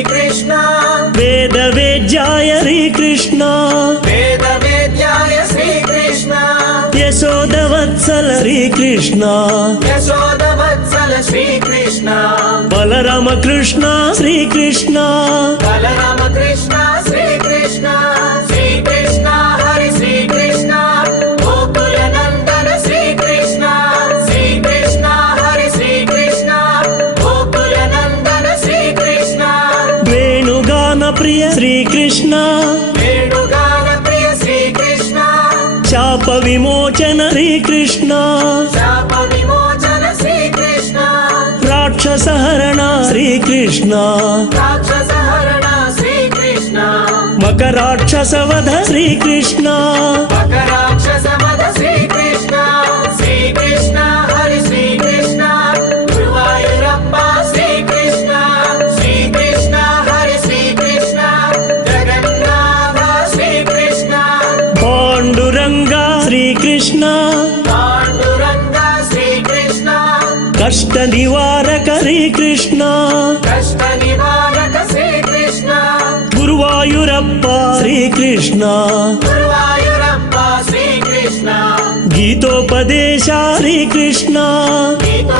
श्रीकृष्ण वेदवेद्याय श्रीकृष्ण वेदवेद्याय श्रीकृष्ण यशोदवत्सल श्रीकृष्ण यशोदवत्सल श्रीकृष्ण बलराम कृष्ण श्रीकृष्ण बलराम कृष्ण श्रीकृष्ण श्रीकृष्ण हरि श्रीकृष्ण गोकुल नंदन श्रीकृष्ण श्रीकृष्ण हरि श्रीकृष्ण गोकुल नंदन श्रीकृष्ण वेणुगान प्रिय श्रीकृष्ण वेणुगान प्रिय श्रीकृष्ण शाप विमोचन श्रीकृष्ण शाप विमोचन श्रीकृष्ण राक्षसहरण श्रीकृष्ण राक्षसहरण श्रीकृष्ण मकराक्षसवध श्रीकृष्ण मकराक्षसवध श्रीकृष्ण श्रीकृष्ण हरि श्रीकृष्ण गुरुवायूरप्पा श्रीकृष्ण श्रीकृष्ण हरि श्रीकृष्ण जगन्नाथ श्रीकृष्ण पाण्डुरङ्ग श्रीकृष्ण पाण्डुरङ्ग श्रीकृष्ण कष्ट निवारक श्रीकृष्ण कष्ट निवारक श्रीकृष्ण गुरुवायूरप्पा श्रीकृष्ण गुरुवायूरप्पा श्रीकृष्ण गीतोपदेश श्रीकृष्ण गीतो